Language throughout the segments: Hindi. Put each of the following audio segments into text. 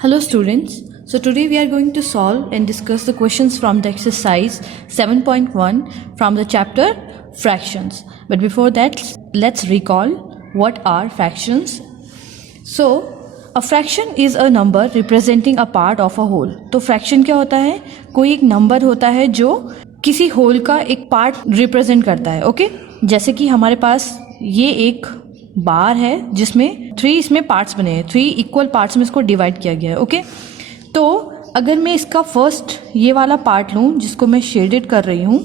Hello students, so today we are going to solve and discuss the questions from the exercise 7.1 from the chapter fractions. But before that, let's recall what are fractions. So, a fraction is a number representing a part of a whole. तो fraction क्या होता है? कोई एक number होता है जो किसी whole का एक part represent करता है, ओके? जैसे कि हमारे पास ये एक बार है जिसमें 3 इसमें पार्ट्स बने हैं, 3 इक्वल पार्ट्स में इसको डिवाइड किया गया है, ओके? तो अगर मैं इसका फर्स्ट ये वाला पार्ट लूँ जिसको मैं शेडेड कर रही हूँ,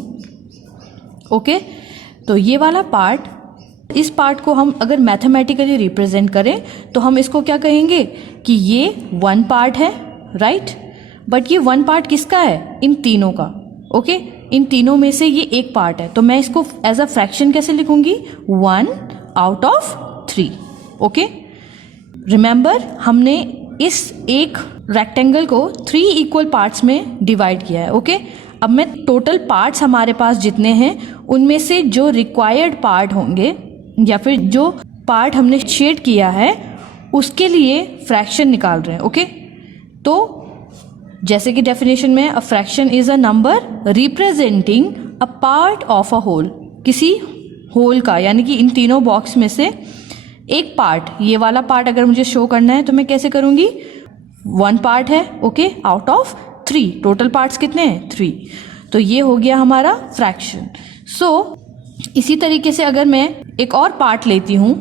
ओके? तो ये वाला पार्ट, इस पार्ट को हम अगर मैथमेटिकली रिप्रेजेंट करें तो हम इसको क्या कहेंगे कि ये 1 पार्ट है, राइट? बट ये 1 पार्ट किसका है? इन तीनों का, ओके? इन तीनों में से ये एक पार्ट है, तो मैं इसको एज अ फ्रैक्शन कैसे लिखूंगी? 1 आउट ऑफ 3, ओके? रिमेंबर, हमने इस एक रेक्टेंगल को 3 इक्वल पार्ट्स में डिवाइड किया है, ओके? अब मैं टोटल पार्ट्स हमारे पास जितने हैं उनमें से जो रिक्वायर्ड पार्ट होंगे या फिर जो पार्ट हमने शेड किया है उसके लिए फ्रैक्शन निकाल रहे हैं, ओके? तो जैसे कि डेफिनेशन में a fraction is a number representing a part of a whole, किसी होल का, यानी कि इन तीनों बॉक्स में से एक पार्ट, ये वाला पार्ट अगर मुझे शो करना है तो मैं कैसे करूंगी? 1 पार्ट है, okay, out of 3, total parts कितने हैं? 3, तो ये हो गया हमारा फ्रैक्शन। सो इसी तरीके से अगर मैं एक और पार्ट लेती हूँ,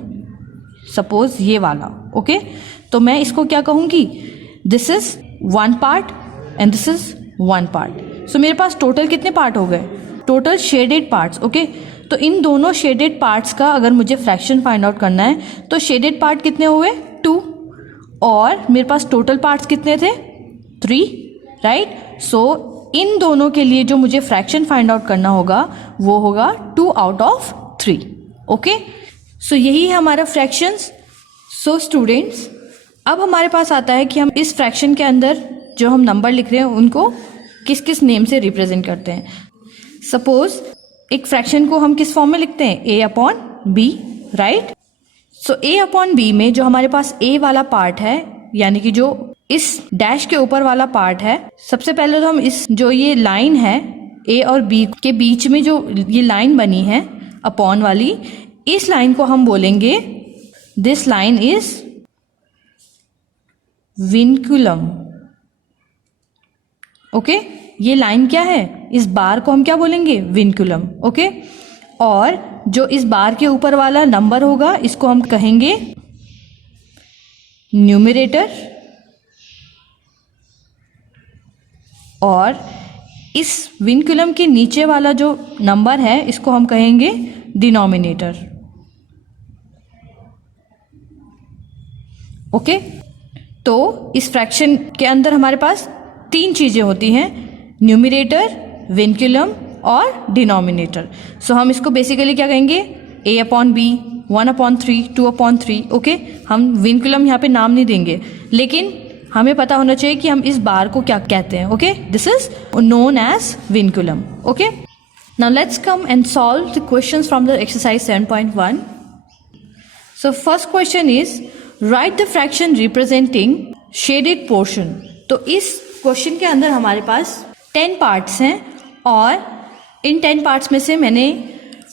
सपोज ये वाला, ओके, तो मैं इसको क्या कहूँगी? This is 1 part and this is 1 part. So मेरे पास टोटल कितने पार्ट हो गए? Total shaded parts, okay? तो इन दोनों शेडेड पार्ट्स का अगर मुझे फ्रैक्शन फाइंड आउट करना है तो शेडेड पार्ट कितने हुए? 2, और मेरे पास टोटल पार्ट्स कितने थे? 3, राइट? सो इन दोनों के लिए जो मुझे फ्रैक्शन फाइंड आउट करना होगा वो होगा 2 आउट ऑफ 3, ओके? सो यही है हमारा फ्रैक्शंस। सो स्टूडेंट्स, अब हमारे पास आता है कि हम इस फ्रैक्शन के अंदर जो हम नंबर लिख रहे हैं उनको किस किस नेम से रिप्रेजेंट करते हैं। सपोज एक फ्रैक्शन को हम किस फॉर्म में लिखते हैं? a upon b, right? So a upon b में जो हमारे पास a वाला पार्ट है, यानी कि जो इस डैश के ऊपर वाला पार्ट है, सबसे पहले तो हम इस जो ये लाइन है a और b के बीच में जो ये लाइन बनी है अपॉन वाली, इस लाइन को हम बोलेंगे दिस लाइन इज विनक्यूलम, ओके? ये लाइन क्या है? इस बार को हम क्या बोलेंगे? विनक्यूलम, ओके? और जो इस बार के ऊपर वाला नंबर होगा इसको हम कहेंगे न्यूमरेटर, और इस विनक्यूलम के नीचे वाला जो नंबर है इसको हम कहेंगे डिनोमिनेटर, ओके? तो इस फ्रैक्शन के अंदर हमारे पास 3 चीजें होती हैं, न्यूमरेटर, विनक्यूलम और डिनोमिनेटर। सो हम इसको बेसिकली क्या कहेंगे? a upon B, 1 upon 3, 2 upon 3, okay? हम विनक्यूलम यहाँ पे नाम नहीं देंगे, लेकिन हमें पता होना चाहिए कि हम इस बार को क्या कहते हैं, okay? This is known as vinculum, okay? Now let's come and solve the questions from the exercise 7.1. So first question is write the fraction representing shaded portion. तो इस क्वेश्चन के अंदर हमारे पास 10 पार्ट्स हैं और इन 10 पार्ट्स में से मैंने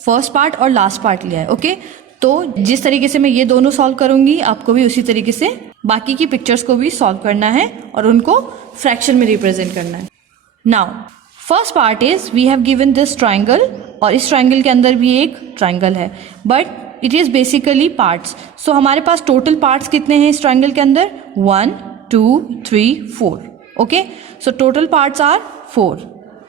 फर्स्ट पार्ट और लास्ट पार्ट लिया है, ओके? तो जिस तरीके से मैं ये दोनों सॉल्व करूंगी आपको भी उसी तरीके से बाकी की पिक्चर्स को भी सॉल्व करना है और उनको फ्रैक्शन में रिप्रेजेंट करना है। Now first part is we have given this triangle, और इस ट्राइंगल के अंदर भी एक ट्राइंगल है, but it is basically parts. So हमारे पास टोटल पार्ट्स कितने हैं इस ट्राइंगल के अंदर? 1, 2, 3, 4, okay? So total parts are 4।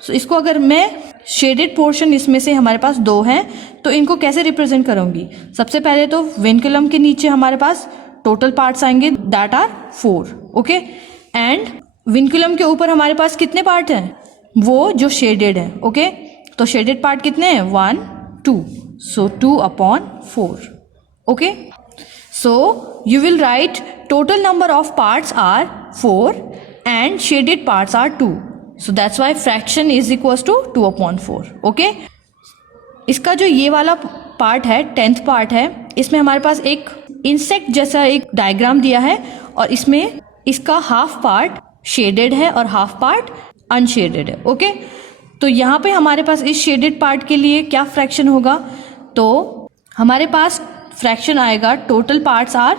So इसको अगर मैं शेडेड पोर्शन, इसमें से हमारे पास 2 हैं, तो इनको कैसे रिप्रेजेंट करूंगी? सबसे पहले तो विनक्यूलम के नीचे हमारे पास टोटल पार्ट्स आएंगे, दैट आर 4, ओके? एंड विनक्यूलम के ऊपर हमारे पास कितने पार्ट हैं? वो जो शेडेड है, ओके? तो शेडेड पार्ट कितने हैं? 1, 2, सो 2 upon 4, okay? So you will write total number of parts are 4 and shaded parts are 2. So that's why fraction is equals to 2 upon 4. Okay? इसका जो ये वाला पार्ट है, 10th पार्ट है, इसमें हमारे पास एक इंसेक्ट जैसा एक डायग्राम दिया है और इसमें इसका हाफ पार्ट शेडेड है और हाफ पार्ट अनशेडेड है। ओके, तो यहाँ पे हमारे पास इस शेडेड पार्ट के लिए क्या फ्रैक्शन होगा, तो हमारे पास फ्रैक्शन आएगा टोटल पार्ट्स आर,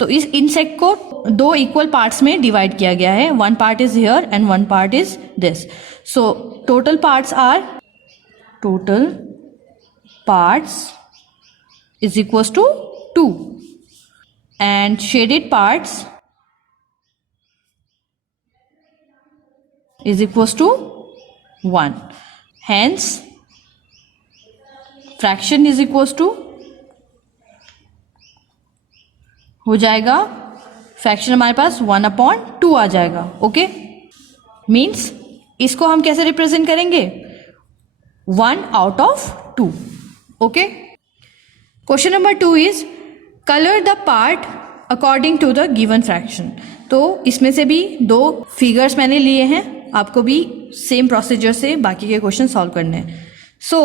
तो इस इंसेक्ट को दो इक्वल पार्ट्स में डिवाइड किया गया है, one part is here and one part is this, so total parts are, total parts is equals to 2 and shaded parts is equals to 1. Hence fraction is equals to हो जाएगा, फ्रैक्शन हमारे पास 1/2 आ जाएगा। ओके, मीन्स इसको हम कैसे रिप्रेजेंट करेंगे, 1/2। Okay, question number 2 is colour the part according to the given fraction. तो इसमें से भी 2 फिगर्स मैंने लिए हैं, आपको भी सेम प्रोसीजर से बाकी के क्वेश्चन सॉल्व करने हैं। So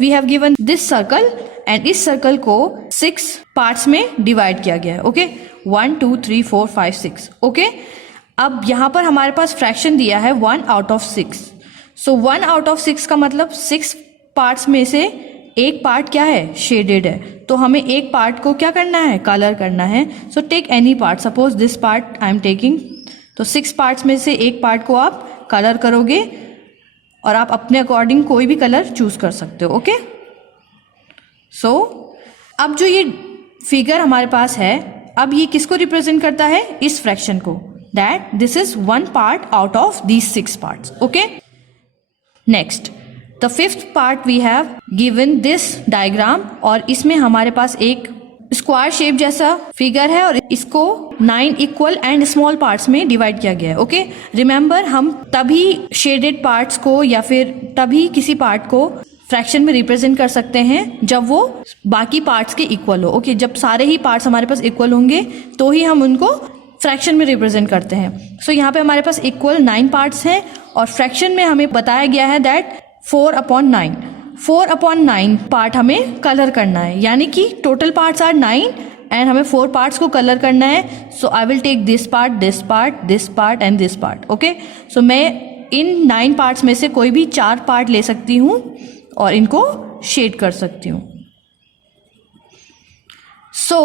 we have given this circle and इस सर्कल को 6 पार्ट्स में डिवाइड किया गया है। ओके, 1 2 3 4 5 6। ओके, अब यहाँ पर हमारे पास फ्रैक्शन दिया है 1/6। सो 1/6 का मतलब 6 पार्ट्स में से एक पार्ट क्या है, शेडेड है, तो हमें एक पार्ट को क्या करना है, कलर करना है। So take any part, suppose this part I am taking, तो 6 पार्ट्स में से एक पार्ट को आप कलर करोगे और आप अपने अकॉर्डिंग कोई भी कलर चूज कर सकते हो। ओके, सो अब जो ये फिगर हमारे पास है, अब ये किसको रिप्रेजेंट करता है, इस फ्रैक्शन को, that this is 1 part out of these 6 parts. Okay, next the 5th part we have given this diagram, और इसमें हमारे पास एक स्क्वायर शेप जैसा फिगर है और इसको 9 इक्वल एंड स्मॉल पार्ट्स में डिवाइड किया गया है। ओके, रिमेंबर हम तभी शेडेड पार्ट्स को या फिर तभी किसी पार्ट को फ्रैक्शन में रिप्रेजेंट कर सकते हैं जब वो बाकी पार्ट्स के इक्वल हो। ओके, जब सारे ही पार्ट्स हमारे पास इक्वल होंगे तो ही हम उनको फ्रैक्शन में रिप्रेजेंट करते हैं। सो यहाँ पे हमारे पास इक्वल 9 पार्ट्स हैं और फ्रैक्शन में हमें बताया गया है दैट 4/9। 4/9 पार्ट हमें कलर करना है, यानी कि टोटल पार्ट्स आर 9 एंड हमें 4 पार्ट्स को कलर करना है। So I will take this part, this part, this part and this part. Okay, so मैं इन 9 पार्ट्स में से कोई भी 4 पार्ट ले सकती हूँ और इनको शेड कर सकती हूँ। सो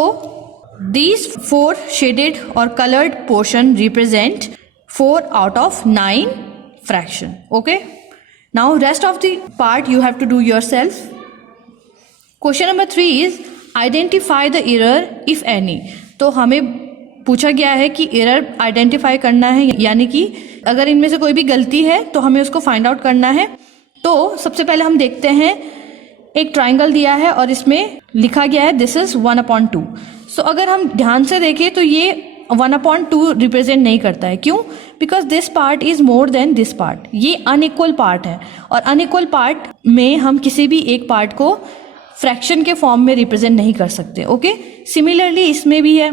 दीज 4 शेडेड और coloured portion represent 4/9 fraction. Okay, now rest of the part you have to do yourself. Question number 3 is identify the error if any. तो हमें पूछा गया है कि एरर आइडेंटिफाई करना है, यानी कि अगर इनमें से कोई भी गलती है तो हमें उसको फाइंड आउट करना है। तो सबसे पहले हम देखते हैं, एक ट्राइंगल दिया है और इसमें लिखा गया है दिस इज 1/2। सो अगर हम ध्यान से देखें तो ये 1/2 रिप्रेजेंट नहीं करता है। क्यों? Because this part is more than this part. ये अनइक्वल पार्ट है और अनइक्वल पार्ट में हम किसी भी एक पार्ट को फ्रैक्शन के फॉर्म में रिप्रेजेंट नहीं कर सकते। ओके, सिमिलरली इसमें भी है,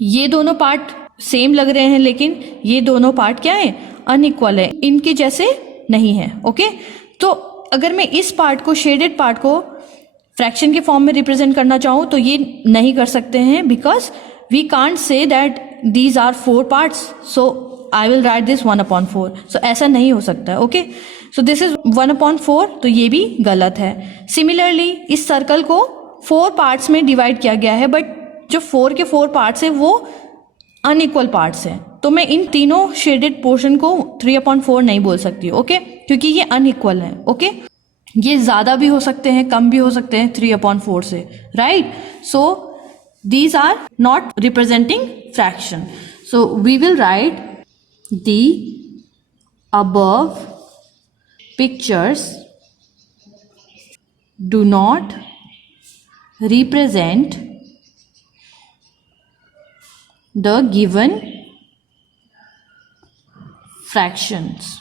ये दोनों पार्ट सेम लग रहे हैं लेकिन ये दोनों पार्ट क्या है, अनइक्वल है, इनके जैसे नहीं है। ओके, तो अगर मैं इस पार्ट को, शेडेड पार्ट को फ्रैक्शन के फॉर्म में रिप्रेजेंट करना चाहूँ तो ये नहीं कर सकते हैं, because we can't say that these are 4 parts, so I will write this 1/4. so ऐसा नहीं हो सकता है। ओके, so this is 1/4, तो ये भी गलत है। सिमिलरली इस सर्कल को 4 पार्ट्स में डिवाइड किया गया है, बट जो 4 के 4 पार्ट्स है वो अनइक्वल पार्ट्स हैं, तो मैं इन तीनों शेडेड पोर्शन को 3/4 नहीं बोल सकती। ओके, क्योंकि ये अनइक्वल है। ओके, ये ज्यादा भी हो सकते हैं, कम भी हो सकते हैं 3/4 से, right? So these are not representing fraction, so we will write the above pictures do not represent the given fractions.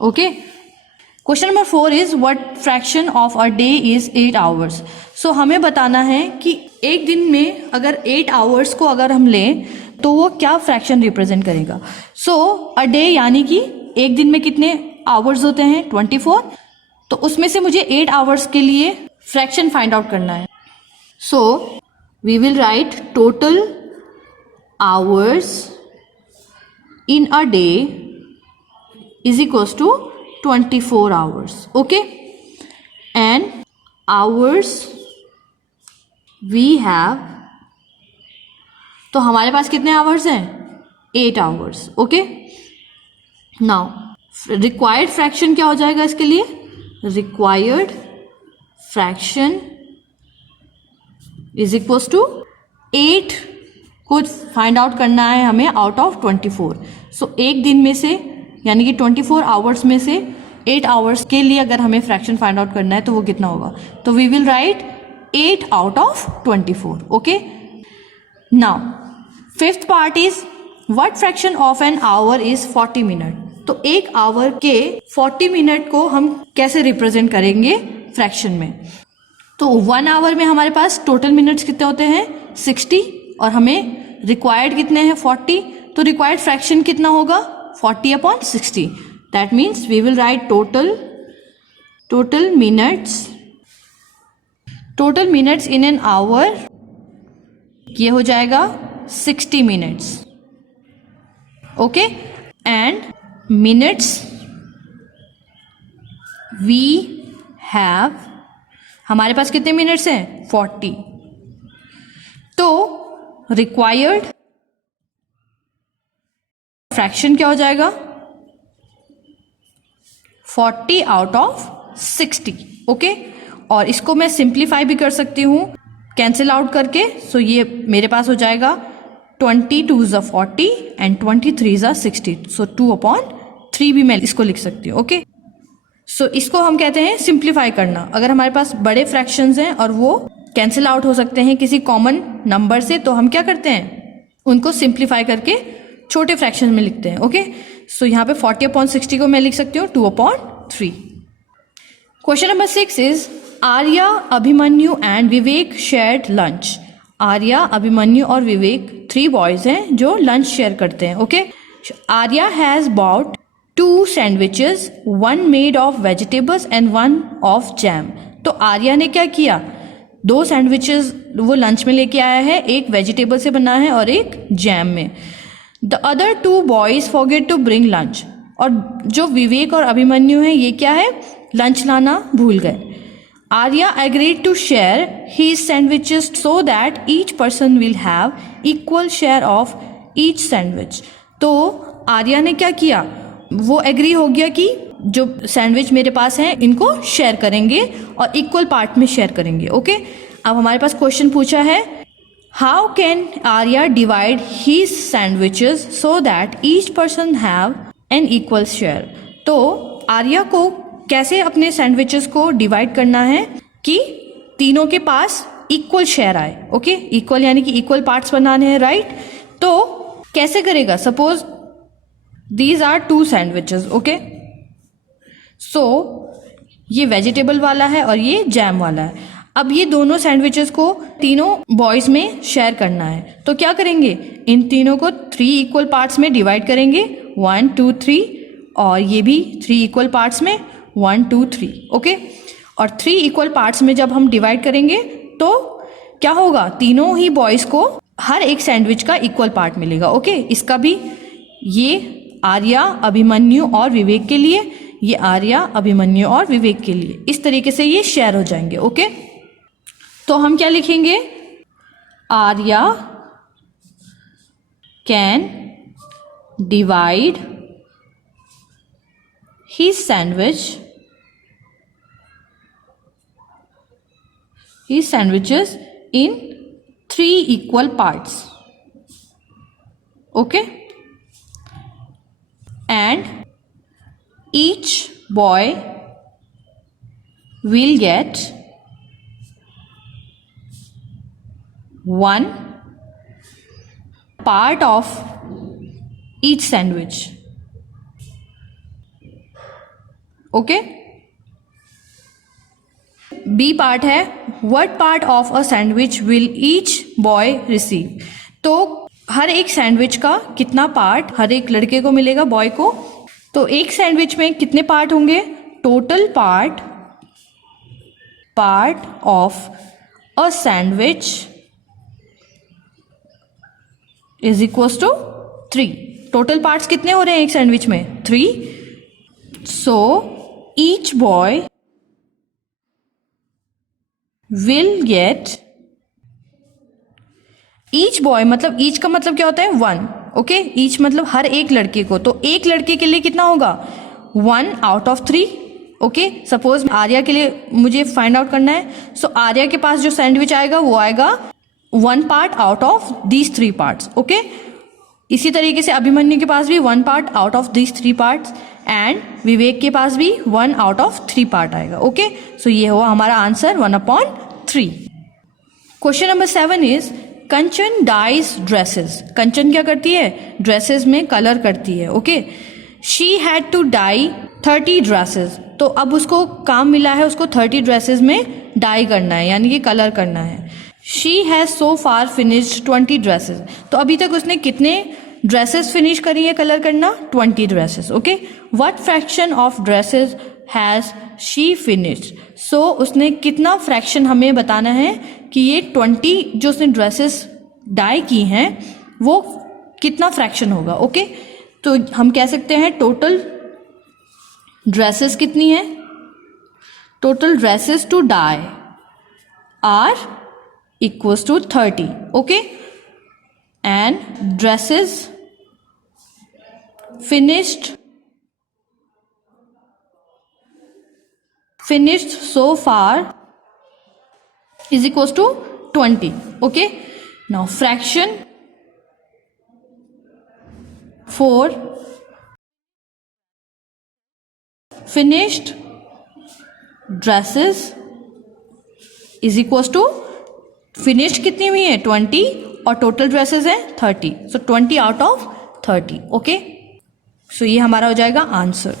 Okay, question number 4 is what fraction of a day is 8 hours. सो हमें बताना है कि एक दिन में अगर 8 hours को अगर हम लें तो वो क्या फ्रैक्शन रिप्रेजेंट करेगा। सो अ डे यानी कि एक दिन में कितने आवर्स होते हैं, 24, तो उसमें से मुझे 8 hours के लिए फ्रैक्शन फाइंड आउट करना है। So we will write total hours in a day is equals to 24 hours. Okay, and hours we have, तो हमारे पास कितने आवर्स हैं? 8 hours. Okay, now required fraction क्या हो जाएगा इसके लिए? Required fraction is equals to 8 को फाइंड आउट करना है हमें आउट ऑफ 24. सो एक दिन में से यानी कि 24 आवर्स में से 8 आवर्स के लिए अगर हमें फ्रैक्शन फाइंड आउट करना है तो वो कितना होगा? तो we will write 8 out of 24. Okay, now fifth part is what fraction of an hour is 40 minute. तो एक आवर के 40 मिनट को हम कैसे रिप्रेजेंट करेंगे फ्रैक्शन में? तो 1 आवर में हमारे पास टोटल मिनट्स कितने होते हैं? 60, और हमें रिक्वायर्ड कितने हैं? 40. तो रिक्वायर्ड फ्रैक्शन कितना होगा? 40 upon 60. That means we will write total minutes in an hour, ये हो जाएगा 60 minutes. Okay, and minutes we have, हमारे पास कितने मिनट्स हैं? 40. तो रिक्वायर्ड फ्रैक्शन क्या हो जाएगा? 40 आउट ऑफ 60. ओके, और इसको मैं सिंप्लीफाई भी कर सकती हूं कैंसिल आउट करके. सो ये मेरे पास हो जाएगा 22 ज़ा 40 एंड 23 ज़ा 60. सो 2/3 भी मैं इसको लिख सकती हूँ. ओके, सो इसको हम कहते हैं सिंप्लीफाई करना. अगर हमारे पास बड़े फ्रैक्शंस हैं और वो कैंसिल आउट हो सकते हैं किसी कॉमन नंबर से, तो हम क्या करते हैं? उनको सिंप्लीफाई करके छोटे फ्रैक्शन में लिखते हैं. ओके, सो यहाँ पे 40/60 को मैं लिख सकती हूँ 2/3. Question number 6 is Arya, Abhimanyu and Vivek shared lunch. Arya, Abhimanyu और विवेक 3 बॉयज हैं जो लंच शेयर करते हैं. Okay, Arya has bot 2 sandwiches, 1 made of vegetables and 1 of jam. तो आर्या ने क्या किया? 2 सैंडविचेस वो लंच में लेके आया है, एक वेजिटेबल से बना है और एक जैम में. The other 2 boys forget to bring lunch. और जो विवेक और अभिमन्यु है ये क्या है? लंच लाना भूल गए. Arya agreed to share his sandwiches so that each person will have equal share of each sandwich. तो आर्या ने क्या किया? वो एग्री हो गया कि जो सैंडविच मेरे पास हैं इनको शेयर करेंगे और इक्वल पार्ट में शेयर करेंगे. ओके, अब हमारे पास क्वेश्चन पूछा है how can Arya divide his sandwiches so that each person have an equal share. तो आर्या को कैसे अपने सैंडविचेस को डिवाइड करना है कि तीनों के पास इक्वल शेयर आए. ओके, इक्वल यानी कि इक्वल पार्ट्स बनाने हैं, राइट? तो कैसे करेगा? Suppose these are 2 sandwiches. Okay, so ये वेजिटेबल वाला है और ये जैम वाला है. अब ये दोनों सैंडविचेस को तीनों बॉयज में शेयर करना है. तो क्या करेंगे? इन तीनों को 3 इक्वल पार्ट्स में डिवाइड करेंगे, 1 2 3, और ये भी 3 इक्वल पार्ट्स में 1 2 3. ओके, और 3 इक्वल पार्ट्स में जब हम डिवाइड करेंगे तो क्या होगा? तीनों ही बॉयज को हर एक सैंडविच का इक्वल पार्ट मिलेगा. ओके, इसका भी ये आर्या, अभिमन्यु और विवेक के लिए, ये आर्या, अभिमन्यु और विवेक के लिए. इस तरीके से ये शेयर हो जाएंगे. ओके, तो हम क्या लिखेंगे? Arya can divide his sandwiches in 3 equal parts. Okay, and each boy will get 1 part of each sandwich. Okay, B part है what part of a sandwich will each boy receive. तो हर एक सैंडविच का कितना पार्ट हर एक लड़के को मिलेगा, बॉय को. तो एक सैंडविच में कितने पार्ट होंगे? Total part of a sandwich is equals to 3। Total parts कितने हो रहे हैं एक सैंडविच में? 3। So each boy will get, each boy मतलब ईच का मतलब क्या होता है? 1। ओके, ईच मतलब हर एक लड़के को, तो एक लड़के के लिए कितना होगा? 1 out of 3। Okay, suppose Arya के लिए मुझे फाइंड आउट करना है, सो आर्या के पास जो सैंडविच आएगा वो आएगा 1 part out of these 3 parts. Okay, इसी तरीके से अभिमन्यु के पास भी 1 part out of these 3 parts, and Vivek के पास भी 1 आउट ऑफ 3 पार्ट आएगा। ओके, सो ये हुआ हमारा answer 1/3। Question number 7 is Kanchan dyes dresses. Kanchan क्या करती है? ड्रेसेस में कलर करती है। Okay, she had to dye 30 dresses. तो अब उसको काम मिला है, उसको 30 ड्रेसेस में डाई करना है, यानी कि कलर करना है। She has so far finished 20 dresses. तो अभी तक उसने कितने ड्रेसेस फिनिश करी है कलर करना? 20 dresses. Okay, what fraction of dresses has she finished. So उसने कितना फ्रैक्शन हमें बताना है कि ये 20 जो उसने ड्रेसेस डाई की हैं वो कितना फ्रैक्शन होगा। ओके, तो हम कह सकते हैं टोटल ड्रेसेस कितनी है? Total dresses to dye are equals to 30। Okay, and dresses finished so far is equals to 20. Okay, now fraction for finished dresses is equals to finished कितनी हुई है? 20 और टोटल ड्रेसेस है 30, so 20 out of 30। Okay, so ये हमारा हो जाएगा answer.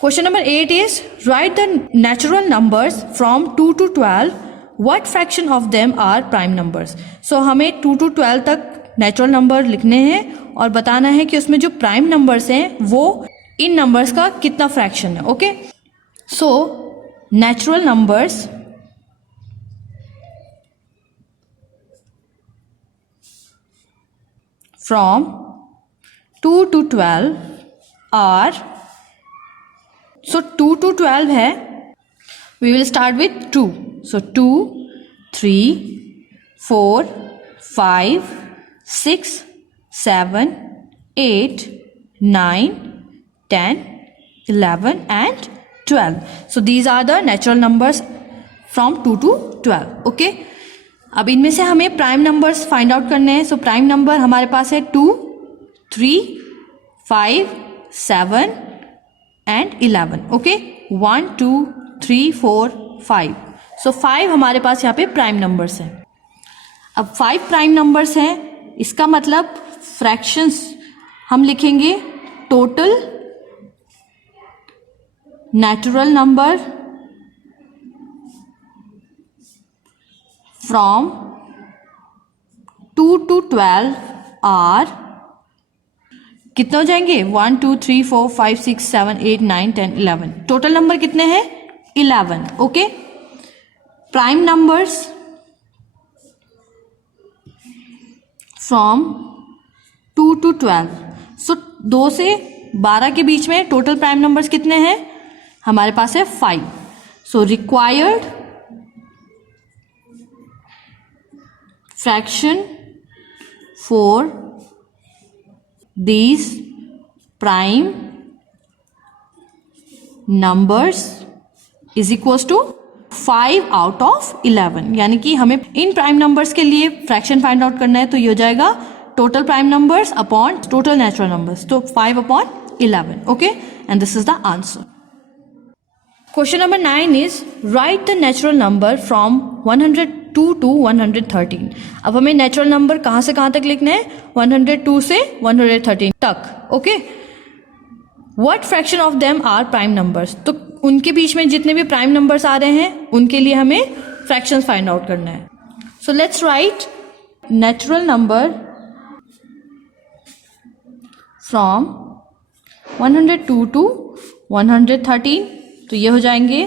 Question number 8 is write the natural numbers from 2 to 12, what fraction of them are prime numbers. So हमें 2 to 12 तक नेचुरल नंबर लिखने हैं और बताना है कि उसमें जो प्राइम नंबर्स हैं वो इन नंबर्स का कितना फ्रैक्शन है। Okay, so natural numbers from 2 to 12 are, so 2 to 12 है, we will start with 2, so 2, 3, 4, 5, 6, 7, 8, 9, 10, 11 and 12. So these are the natural numbers from 2 to 12. Okay, अब इनमें से हमें प्राइम नंबर्स फाइंड आउट करने हैं। सो प्राइम नंबर हमारे पास है 2, 3, 5, 7 एंड 11। ओके, 1, 2, 3, 4, 5। सो 5 हमारे पास यहाँ पे प्राइम नंबर्स हैं। अब 5 प्राइम नंबर्स हैं, इसका मतलब फ्रैक्शंस हम लिखेंगे total natural number from 2 to 12 are, कितने हो जाएंगे? 1, 2, 3, 4, 5, 6, 7, 8, 9, 10, 11। टोटल नंबर कितने हैं? 11। Okay, prime numbers from 2 to 12, सो 2 से 12 के बीच में टोटल प्राइम नंबर्स कितने हैं? हमारे पास है 5। So required fraction for these prime numbers is equals to 5 out of 11। यानी कि हमें इन प्राइम नंबर्स के लिए फ्रैक्शन फाइंड आउट करना है, तो ये हो जाएगा total prime numbers upon total natural numbers, तो 5/11। Okay, and this is the answer. Question number 9 is write the natural number from 102 to 113। अब हमें नेचुरल नंबर कहां से कहां तक लिखना है? 102 से 113 तक। Okay, what fraction of them are prime numbers. तो उनके बीच में जितने भी प्राइम नंबर्स आ रहे हैं उनके लिए हमें फ्रैक्शंस फाइंड आउट करना है। So let's write natural number from 102 to 113। तो ये हो जाएंगे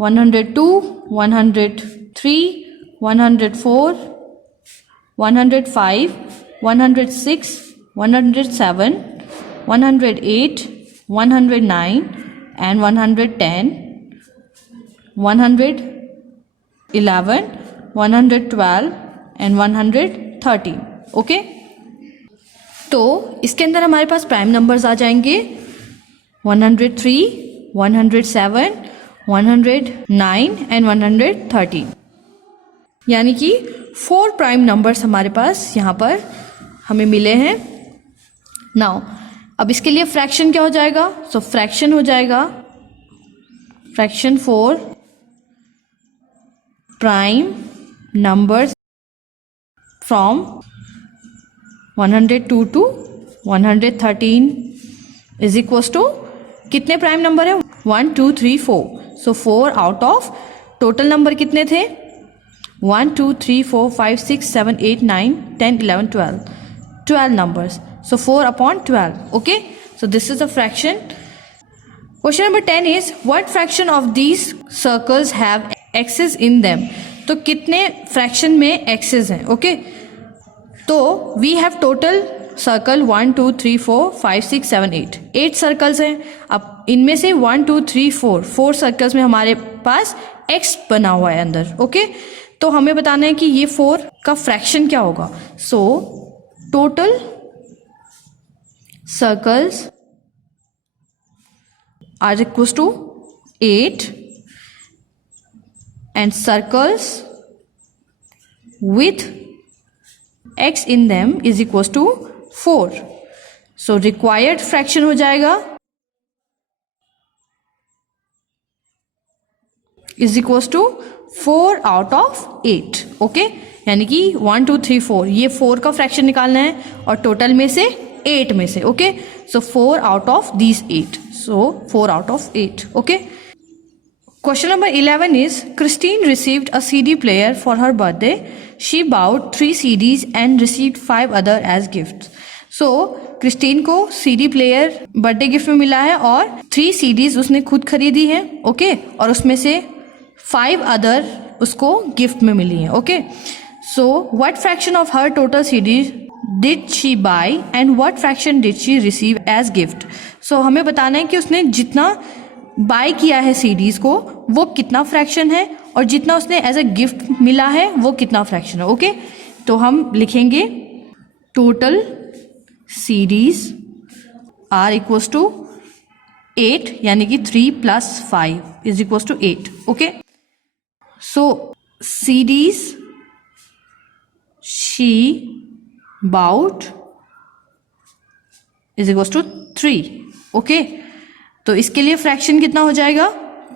102, 103, 104, 105 106, 107, 108, 109 and 110, 111, 112 and 113. ओके, तो इसके अंदर हमारे पास प्राइम नंबर्स आ जाएंगे 103, 107, 109 एंड 113, यानी कि 4 प्राइम नंबर्स हमारे पास यहाँ पर हमें मिले हैं. नाउ अब इसके लिए फ्रैक्शन क्या हो जाएगा? सो फ्रैक्शन हो जाएगा fraction 4 prime numbers from 102 to 113 is equals to कितने प्राइम नंबर है? 1 2 3 4. So 4 out of total number कितने थे? 1 2 3 4 5 6 7 8 9 10 11 12 numbers. So 4 upon 12. Okay, so this is the fraction. Question number 10 is what fraction of these circles have x's in them? तो कितने फ्रैक्शन में x's हैं? ओके, तो we have total circle 1 2 3 4 5 6 7 8 circles हैं. अब इनमें से 1 2 3 4 सर्कल्स में हमारे पास x बना हुआ है अंदर. ओके, तो हमें बताना है कि ये 4 का फ्रैक्शन क्या होगा. So total circles are equals to 8 and circles with x in them is equals to 4. So required fraction हो जाएगा is equals to 4 out of 8. Okay, यानी कि 1 2 3 4 ये 4 का फ्रैक्शन निकालना है और टोटल में से 8 में से. Okay, so 4 out of these 8. So 4 out of 8. Okay, question number 11 is Christine received a CD player for her birthday. She bought 3 CDs and received 5 other as gift. So Christine को CD प्लेयर बर्थडे गिफ्ट में मिला है और 3 CDs उसने खुद खरीदी है. ओके, और उसमें से 5 अदर उसको गिफ्ट में मिली है. Okay, so what fraction of her total CDs did she buy and what fraction did she receive as gift? So हमें बताना है कि उसने जितना बाय किया है CDs को वो कितना फ्रैक्शन है और जितना उसने एज अ गिफ्ट मिला है वो कितना फ्रैक्शन है. ओके, तो हम लिखेंगे total CDs are equals to 8, यानी कि 3 + 5 is equals to 8. Okay, so CDs she bought is equals to 3. Okay, तो इसके लिए फ्रैक्शन कितना हो जाएगा?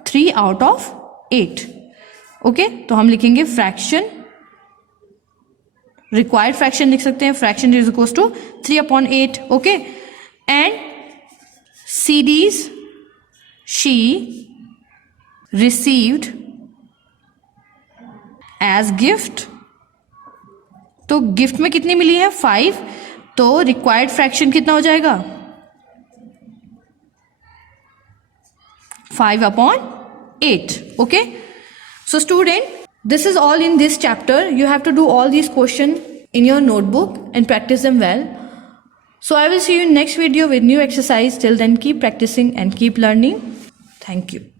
3 आउट ऑफ 8. ओके, तो हम लिखेंगे फ्रैक्शन, रिक्वायर्ड फ्रैक्शन लिख सकते हैं fraction is equals to 3 upon 8. Okay, and CDs she received as gift. तो गिफ्ट में कितनी मिली है? 5. तो रिक्वायर्ड फ्रैक्शन कितना हो जाएगा? 5 upon 8. Okay, so student, this is all in this chapter. You have to do all these question in your notebook and practice them well. So I will see you in next video with new exercise. Till then, keep practicing and keep learning. Thank you.